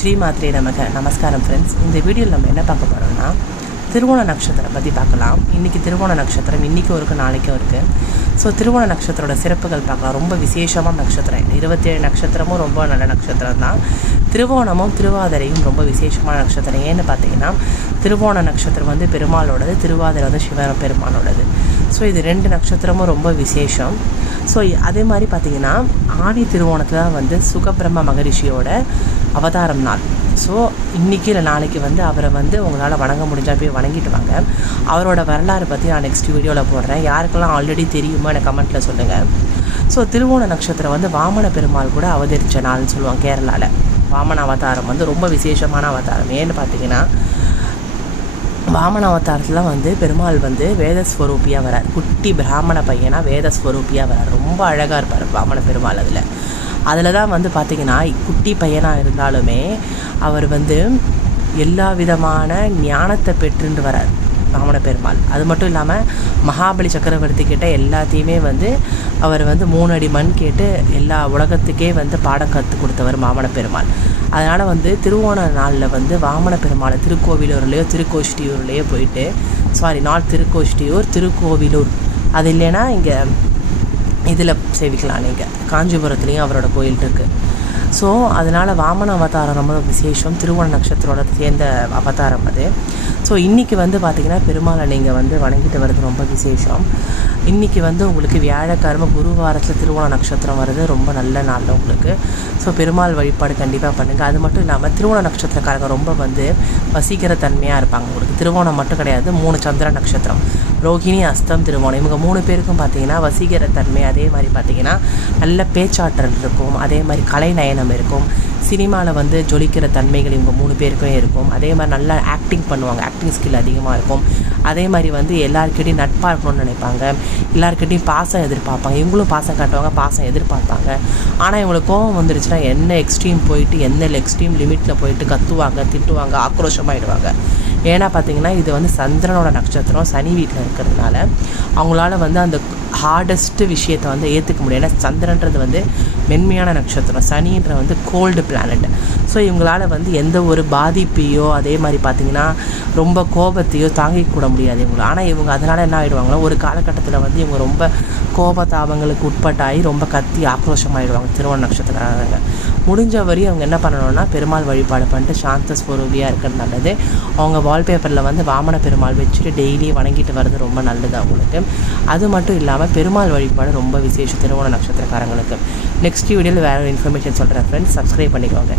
ஸ்ரீமாத்ரே நமக. நமஸ்காரம் ஃப்ரெண்ட்ஸ். இந்த வீடியோவில் நம்ம என்ன பார்க்க போகிறோம்னா திருவோண நட்சத்திரம் பற்றி பார்க்கலாம். இன்றைக்கி திருவோண நட்சத்திரம் இன்றைக்கும் இருக்குது, நாளைக்கும் இருக்குது. ஸோ திருவோண நட்சத்திரோட சிறப்புகள் பார்க்கலாம். ரொம்ப விசேஷமான நட்சத்திரம். 27 நட்சத்திரமும் ரொம்ப நல்ல நட்சத்திரம் தான். திருவோணமும் திருவாதிரையும் ரொம்ப விசேஷமான நட்சத்திரம். ஏன்னு பார்த்தீங்கன்னா திருவோண நட்சத்திரம் வந்து பெருமாளோடது, திருவாதிரை வந்து சிவ பெருமானோடது. ஸோ இது 2 நட்சத்திரமும் ரொம்ப விசேஷம். ஸோ அதே மாதிரி பார்த்திங்கன்னா ஆடி திருவோணத்தில் தான் வந்து சுகபிரம்ம மகரிஷியோட அவதாரம் நாள். ஸோ இன்றைக்கி இல்லை நாளைக்கு வந்து அவரை வந்து உங்களால் வணங்க முடிஞ்சால் போய் வணங்கிட்டு வாங்க. அவரோட வரலாறு பற்றி நான் நெக்ஸ்ட் வீடியோவில் போடுறேன். யாருக்கெல்லாம் ஆல்ரெடி தெரியுமோ எனக்கு கமெண்ட்டில் சொல்லுங்கள். ஸோ திருவோண நட்சத்திரம் வந்து வாமன பெருமாள் கூட அவதரித்த நாள்னு சொல்லுவாங்க. கேரளாவில் வாமன அவதாரம் வந்து ரொம்ப விசேஷமான அவதாரம். ஏன்னு பார்த்தீங்கன்னா வாமன அவதாரத்தில் வந்து பெருமாள் வந்து வேதஸ்வரூபியாக வரார். குட்டி பிராமண பையனாக வேதஸ்வரூபியாக வரார். ரொம்ப அழகாக இருப்பார் வாமன பெருமாள். அதில் தான் வந்து பார்த்திங்கன்னா குட்டி பையனாக இருந்தாலுமே அவர் வந்து எல்லா விதமான ஞானத்தை பெற்றுண்டு வரார் வாமன பெருமாள். அது மட்டும் இல்லாமல் மகாபலி சக்கரவர்த்தி கிட்ட எல்லாத்தையுமே வந்து அவர் வந்து 3 அடி மண் கேட்டு எல்லா உலகத்துக்கே வந்து பாடம் கற்றுக் கொடுத்தவர் வாமன பெருமாள். அதனால் வந்து திருவோண நாளில் வந்து வாமன பெருமாளை திருக்கோவிலூர்லேயோ திருக்கோஷ்டியூர்லேயோ போயிட்டு, நாட் திருக்கோஷ்டியூர், திருக்கோவிலூர், அது இல்லைன்னா இங்கே இதில் சேவிக்கலாம். நீங்கள் காஞ்சிபுரத்துலேயும் அவரோட கோயில் இருக்குது. ஸோ அதனால் வாமன அவதாரம் ரொம்ப விசேஷம். திருவோண நட்சத்திரோட சேர்ந்த அவதாரம் அது. ஸோ இன்றைக்கி வந்து பார்த்திங்கன்னா பெருமாளை நீங்கள் வந்து வணங்கிட்டு வர்றது ரொம்ப விசேஷம். இன்றைக்கி வந்து உங்களுக்கு வியாழக்கிழமை குருவாரத்தில் திருவோண நட்சத்திரம் வருது. ரொம்ப நல்ல நாளில் உங்களுக்கு. ஸோ பெருமாள் வழிபாடு கண்டிப்பாக பண்ணுங்கள். அது மட்டும் இல்லாமல் திருவோண நட்சத்திரக்காரங்க ரொம்ப வந்து வசீகர தன்மையாக இருப்பாங்க. உங்களுக்கு திருவோணம் மட்டும் கிடையாது, 3 சந்திர நட்சத்திரம், ரோகிணி, அஸ்தம், திருவோணம், இவங்க 3 பேருக்கும் பார்த்திங்கன்னா வசீகர தன்மை. அதே மாதிரி பார்த்திங்கன்னா நல்ல பேச்சாற்றல் இருக்கும். அதே மாதிரி கலைநயனம் இருக்கும். சினிமாவில் வந்து ஜொலிக்கிற தன்மைகள் இவங்க 3 பேருக்கும் இருக்கும். அதே மாதிரி நல்லா ஆக்டிங் பண்ணுவாங்க. ஆக்டிங் ஸ்கில் அதிகமாக இருக்கும். அதே மாதிரி வந்து எல்லாருக்கிட்டையும் நட்பாக இருக்கணும்னு நினைப்பாங்க. எல்லாருக்கிட்டையும் பாசம் எதிர்பார்ப்பாங்க. இவங்களும் பாசம் காட்டுவாங்க, பாசம் எதிர்பார்ப்பாங்க. ஆனால் இவங்களுக்கு கோவம் வந்துருச்சுன்னா என்ன எக்ஸ்ட்ரீம் போயிட்டு என்ன எக்ஸ்ட்ரீம் லிமிட்டில் போயிட்டு கத்துவாங்க, திட்டுவாங்க, ஆக்ரோஷமாகிடுவாங்க. ஏன்னா பார்த்திங்கன்னா இது வந்து சந்திரனோட நட்சத்திரம், சனி வீட்டில் இருக்கிறதுனால அவங்களால வந்து அந்த ஹார்டஸ்ட்டு விஷயத்தை வந்து ஏற்றுக்க முடியும். ஏன்னா சந்திரன்றது வந்து மென்மையான நட்சத்திரம், சனின்ற வந்து கோல்டு பிளானட். ஸோ இவங்களால் வந்து எந்த ஒரு பாதிப்பையோ அதே மாதிரி பார்த்திங்கன்னா ரொம்ப கோபத்தையோ தாங்கிக்கூட முடியாது இவங்க. ஆனால் இவங்க அதனால் என்ன ஆகிடுவாங்களோ ஒரு காலகட்டத்தில் வந்து இவங்க ரொம்ப கோபத்தாபங்களுக்கு உட்பட்டாகி ரொம்ப கத்தி ஆக்ரோஷமாகிடுவாங்க திருவோண நட்சத்திரக்காரங்க. முடிஞ்ச வரையும் அவங்க என்ன பண்ணணும்னா பெருமாள் வழிபாடு பண்ணிட்டு சாந்த ஸ்வரூபியாக இருக்கிறது நல்லது. அவங்க வால்பேப்பரில் வந்து வாமன பெருமாள் வச்சுட்டு டெய்லி வணங்கிட்டு வர்றது ரொம்ப நல்லது அவங்களுக்கு. அது மட்டும் இல்லாமல் பெருமாள் வழிபாடு ரொம்ப விசேஷம் திருவோண நட்சத்திரக்காரங்களுக்கு. நெக்ஸ்ட் வீடியோவில் வேறு இன்ஃபர்மேஷன் சொல்கிறேன் ஃப்ரெண்ட்ஸ். சப்ஸ்கிரைப் பண்ணிக்கோங்க.